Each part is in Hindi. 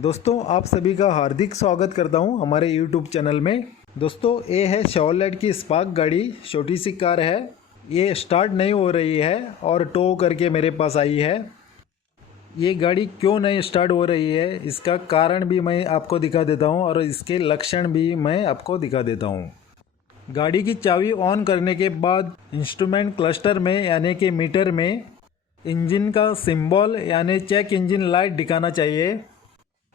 दोस्तों आप सभी का हार्दिक स्वागत करता हूं हमारे YouTube चैनल में। दोस्तों ये है शेवरलेट की स्पार्क गाड़ी, छोटी सी कार है। ये स्टार्ट नहीं हो रही है और टो करके मेरे पास आई है। ये गाड़ी क्यों नहीं स्टार्ट हो रही है इसका कारण भी मैं आपको दिखा देता हूं और इसके लक्षण भी मैं आपको दिखा देता हूं। गाड़ी की चाबी ऑन करने के बाद इंस्ट्रूमेंट क्लस्टर में यानी कि मीटर में इंजन का सिंबल यानी चेक इंजन लाइट दिखाना चाहिए।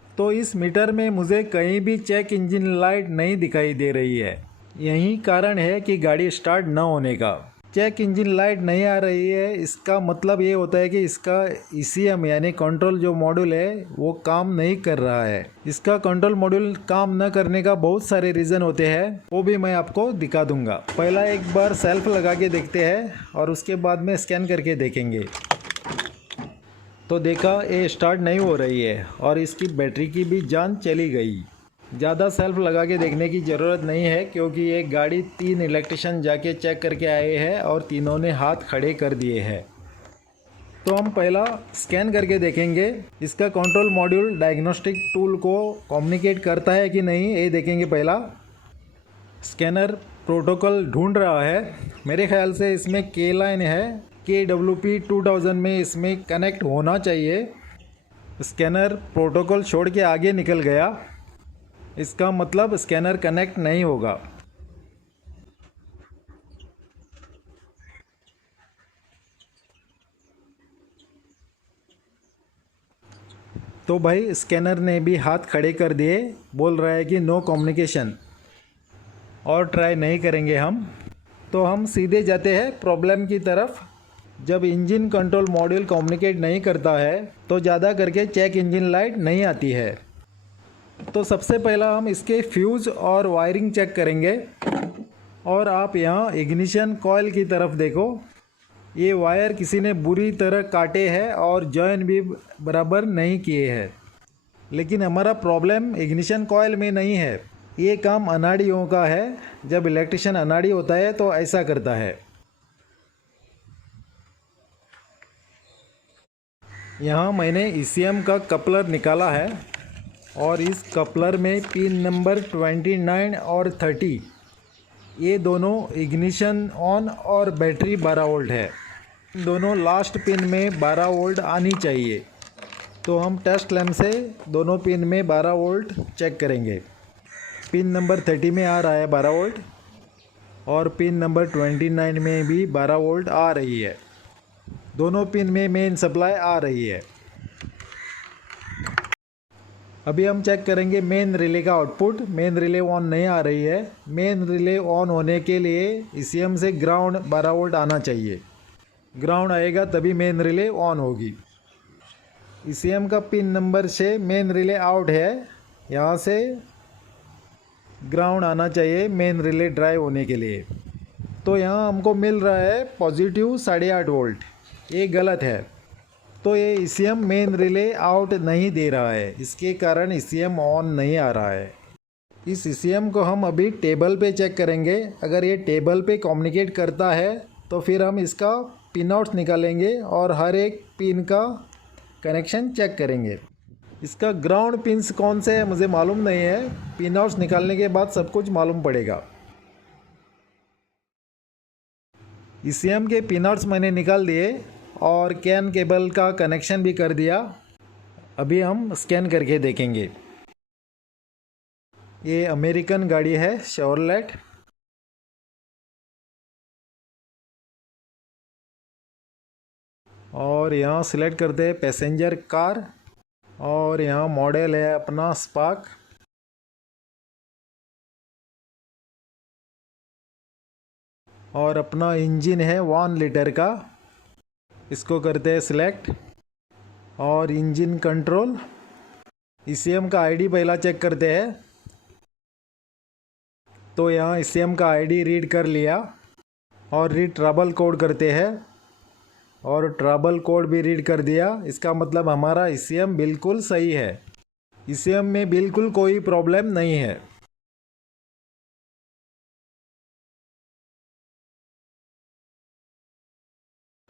तो इस मीटर में मुझे कहीं भी चेक इंजन लाइट नहीं दिखाई दे रही है। यही कारण है कि गाड़ी स्टार्ट न होने का। चेक इंजन लाइट नहीं आ रही है, इसका मतलब ये होता है कि इसका ECM यानी कंट्रोल जो मॉड्यूल है वो काम नहीं कर रहा है। इसका कंट्रोल मॉड्यूल काम न करने का बहुत सारे रीज़न होते हैं, वो भी मैं आपको दिखा दूंगा। पहला एक बार सेल्फ लगा के देखते हैं और उसके बाद में स्कैन करके देखेंगे। तो देखा ये स्टार्ट नहीं हो रही है और इसकी बैटरी की भी जान चली गई। ज़्यादा सेल्फ लगा के देखने की ज़रूरत नहीं है क्योंकि ये गाड़ी 3 इलेक्ट्रिशियन जाके चेक करके आए हैं और तीनों ने हाथ खड़े कर दिए हैं। तो हम पहला स्कैन करके देखेंगे इसका कंट्रोल मॉड्यूल डायग्नोस्टिक टूल को कम्युनिकेट करता है कि नहीं, ये देखेंगे। पहला स्कैनर प्रोटोकॉल ढूंढ रहा है। मेरे ख्याल से इसमें के लाइन है, KWP 2000 में इसमें कनेक्ट होना चाहिए। स्कैनर प्रोटोकॉल छोड़ के आगे निकल गया, इसका मतलब स्कैनर कनेक्ट नहीं होगा। तो भाई स्कैनर ने भी हाथ खड़े कर दिए, बोल रहा है कि नो कम्युनिकेशन और ट्राई नहीं करेंगे हम। तो हम सीधे जाते हैं प्रॉब्लम की तरफ। जब इंजन कंट्रोल मॉड्यूल कम्युनिकेट नहीं करता है तो ज़्यादा करके चेक इंजन लाइट नहीं आती है। तो सबसे पहला हम इसके फ्यूज़ और वायरिंग चेक करेंगे। और आप यहाँ इग्निशन कॉइल की तरफ देखो, ये वायर किसी ने बुरी तरह काटे हैं और जॉइन भी बराबर नहीं किए हैं। लेकिन हमारा प्रॉब्लम इग्निशन कॉइल में नहीं है, ये काम अनाड़ियों का है। जब इलेक्ट्रिशियन अनाड़ी होता है तो ऐसा करता है। यहाँ मैंने ECM का कपलर निकाला है और इस कपलर में पिन नंबर 29 और 30, ये दोनों इग्निशन ऑन और बैटरी 12 वोल्ट है। दोनों लास्ट पिन में 12 वोल्ट आनी चाहिए। तो हम टेस्ट लैंप से दोनों पिन में 12 वोल्ट चेक करेंगे। पिन नंबर 30 में आ रहा है 12 वोल्ट और पिन नंबर 29 में भी 12 वोल्ट आ रही है। दोनों पिन में मेन सप्लाई आ रही है। अभी हम चेक करेंगे मेन रिले का आउटपुट। मेन रिले ऑन नहीं आ रही है। मेन रिले ऑन होने के लिए ECM से ग्राउंड 12 वोल्ट आना चाहिए। ग्राउंड आएगा तभी मेन रिले ऑन होगी। ECM का pin number 6 main relay out है, यहाँ से ग्राउंड आना चाहिए मेन रिले ड्राइव होने के लिए। तो यहाँ हमको मिल रहा है पॉजिटिव 8.5 वोल्ट, ये गलत है। तो ये ECM मेन रिले आउट नहीं दे रहा है, इसके कारण ECM ऑन नहीं आ रहा है। इस ECM को हम अभी टेबल पे चेक करेंगे। अगर ये टेबल पे कम्युनिकेट करता है तो फिर हम इसका पिन आउट्स निकालेंगे और हर एक पिन का कनेक्शन चेक करेंगे। इसका ग्राउंड पिन्स कौन से है मुझे मालूम नहीं है, पिन आउट्स निकालने के बाद सब कुछ मालूम पड़ेगा। ECM के पिन आउट्स मैंने निकाल दिए और कैन केबल का कनेक्शन भी कर दिया। अभी हम स्कैन करके देखेंगे। ये अमेरिकन गाड़ी है शेवरलेट। और यहाँ सिलेक्ट करते हैं पैसेंजर कार और यहाँ मॉडल है अपना स्पार्क। और अपना इंजन है 1 लीटर का, इसको करते हैं सिलेक्ट। और इंजन कंट्रोल ECM का ID पहला चेक करते हैं। तो यहाँ ECM का ID रीड कर लिया और रीड ट्रबल कोड करते हैं और ट्रबल कोड भी रीड कर दिया। इसका मतलब हमारा ECM बिल्कुल सही है, ECM में बिल्कुल कोई प्रॉब्लम नहीं है।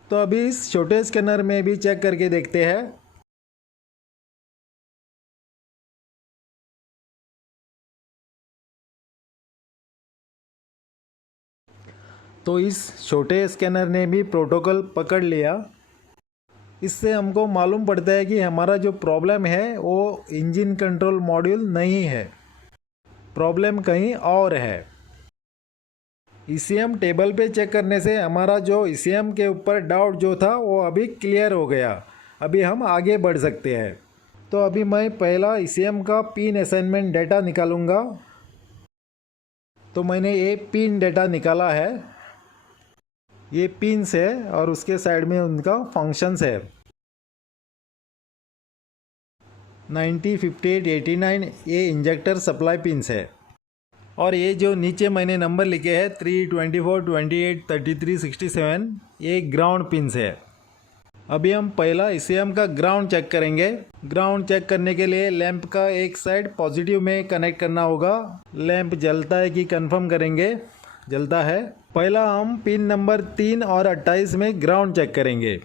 तो अभी इस छोटे स्कैनर में भी चेक करके देखते हैं। तो इस छोटे स्कैनर ने भी प्रोटोकॉल पकड़ लिया। इससे हमको मालूम पड़ता है कि हमारा जो प्रॉब्लम है वो इंजन कंट्रोल मॉड्यूल नहीं है, प्रॉब्लम कहीं और है। ECM टेबल पे चेक करने से हमारा जो ECM के ऊपर डाउट जो था वो अभी क्लियर हो गया। अभी हम आगे बढ़ सकते हैं। तो अभी मैं पहला ECM का पिन असाइनमेंट डेटा निकालूंगा। तो मैंने ये पिन डेटा निकाला है, ये पिन्स है और उसके साइड में उनका फंक्शंस है। 90, 58, 89 ये इंजेक्टर सप्लाई पिन्स है। और ये जो नीचे मैंने नंबर लिखे हैं 3, 24, 28, 33, 67 ये ग्राउंड पिन्स है। अभी हम पहला ECM का ग्राउंड चेक करेंगे। ग्राउंड चेक करने के लिए लैंप का एक साइड पॉजिटिव में कनेक्ट करना होगा। लैंप जलता है कि कंफर्म करेंगे, जलता है। पहला हम पिन नंबर 3 और 28 में ग्राउंड चेक करेंगे।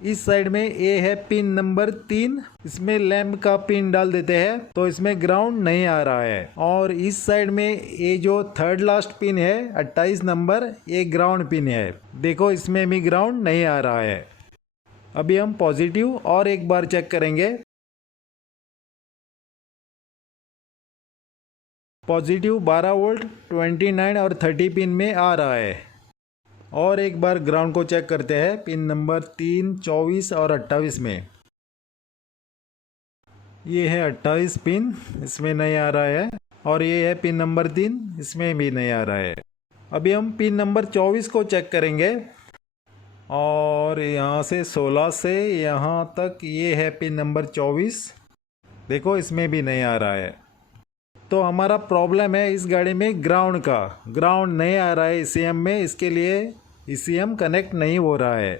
इस साइड में ये है पिन नंबर 3, इसमें लैंप का पिन डाल देते हैं तो इसमें ग्राउंड नहीं आ रहा है। और इस साइड में ये जो थर्ड लास्ट पिन है 28 नंबर, ये ग्राउंड पिन है। देखो इसमें भी ग्राउंड नहीं आ रहा है। अभी हम पॉजिटिव और एक बार चेक करेंगे। पॉजिटिव 12 वोल्ट 29 और 30 पिन में आ रहा है। और एक बार ग्राउंड को चेक करते हैं पिन नंबर 3, 24 और 28 में। ये है 28 पिन, इसमें नहीं आ रहा है। और ये है पिन नंबर 3, इसमें भी नहीं आ रहा है। अभी हम पिन नंबर 24 को चेक करेंगे। और यहाँ से 16 से यहाँ तक ये है पिन नंबर 24। देखो इसमें भी नहीं आ रहा है। तो हमारा प्रॉब्लम है इस गाड़ी में ग्राउंड का। ग्राउंड नहीं आ रहा है ECM में, इसके लिए ECM कनेक्ट नहीं हो रहा है।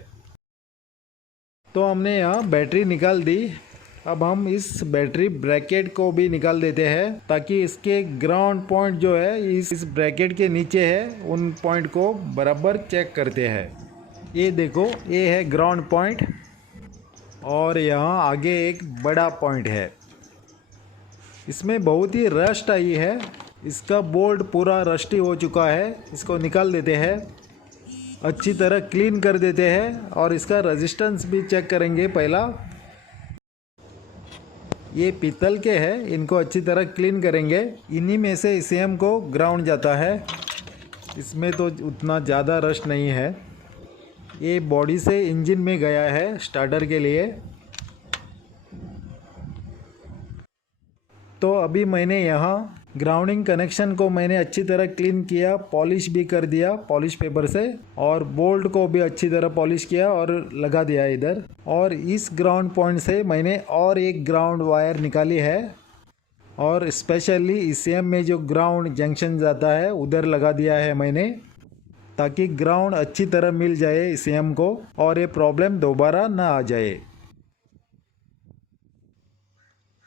तो हमने यहाँ बैटरी निकाल दी। अब हम इस बैटरी ब्रैकेट को भी निकाल देते हैं ताकि इसके ग्राउंड पॉइंट जो है इस ब्रैकेट के नीचे है, उन पॉइंट को बराबर चेक करते हैं। ये देखो ये है ग्राउंड पॉइंट और यहाँ आगे एक बड़ा पॉइंट है। इसमें बहुत ही रस्ट आई है, इसका बोल्ट पूरा रस्टी हो चुका है। इसको निकाल देते हैं, अच्छी तरह क्लीन कर देते हैं और इसका रेजिस्टेंस भी चेक करेंगे। पहला ये पीतल के हैं, इनको अच्छी तरह क्लीन करेंगे। इन्हीं में से ECM को ग्राउंड जाता है। इसमें तो उतना ज़्यादा रस्ट नहीं है। ये बॉडी से इंजन में गया है स्टार्टर के लिए। तो अभी मैंने यहाँ ग्राउंडिंग कनेक्शन को मैंने अच्छी तरह क्लीन किया, पॉलिश भी कर दिया पॉलिश पेपर से, और बोल्ट को भी अच्छी तरह पॉलिश किया और लगा दिया इधर। और इस ग्राउंड पॉइंट से मैंने और एक ग्राउंड वायर निकाली है और स्पेशली ECM में जो ग्राउंड जंक्शन जाता है उधर लगा दिया है मैंने, ताकि ग्राउंड अच्छी तरह मिल जाए ECM को और ये प्रॉब्लम दोबारा ना आ जाए।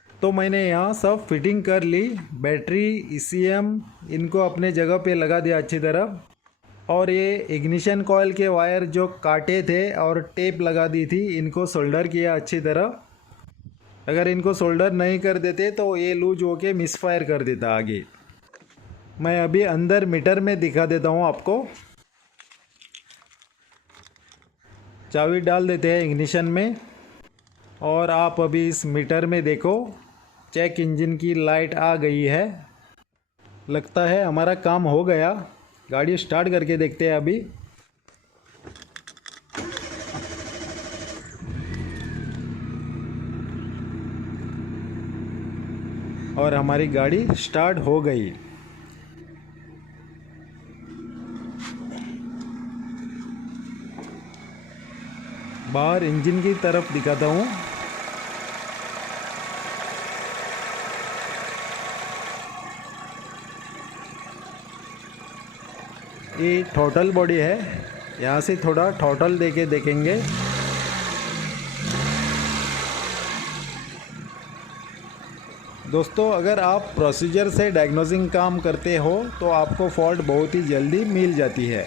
तो मैंने यहाँ सब फिटिंग कर ली। बैटरी, ECM इनको अपने जगह पे लगा दिया अच्छी तरह। और ये इग्निशन कॉइल के वायर जो काटे थे और टेप लगा दी थी, इनको सोल्डर किया अच्छी तरह। अगर इनको सोल्डर नहीं कर देते तो ये लूज होके मिसफायर कर देता आगे। मैं अभी अंदर मीटर में दिखा देता हूँ आपको। चाबी डाल देते हैं इग्निशन में और आप अभी इस मीटर में देखो, चेक इंजन की लाइट आ गई है। लगता है हमारा काम हो गया। गाड़ी स्टार्ट करके देखते हैं अभी। और हमारी गाड़ी स्टार्ट हो गई। बाहर इंजन की तरफ दिखाता हूँ। ये टोटल बॉडी है, यहाँ से थोड़ा टोटल देके देखेंगे। दोस्तों अगर आप प्रोसीजर से डायग्नोसिंग काम करते हो तो आपको फॉल्ट बहुत ही जल्दी मिल जाती है।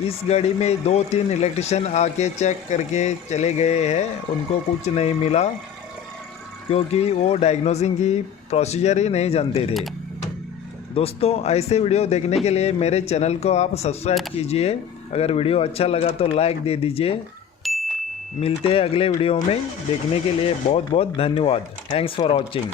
इस गाड़ी में 2-3 इलेक्ट्रिशियन आके चेक करके चले गए हैं, उनको कुछ नहीं मिला क्योंकि वो डायग्नोसिंग की प्रोसीजर ही नहीं जानते थे। दोस्तों ऐसे वीडियो देखने के लिए मेरे चैनल को आप सब्सक्राइब कीजिए। अगर वीडियो अच्छा लगा तो लाइक दे दीजिए। मिलते हैं अगले वीडियो में। देखने के लिए बहुत बहुत धन्यवाद। Thanks for watching.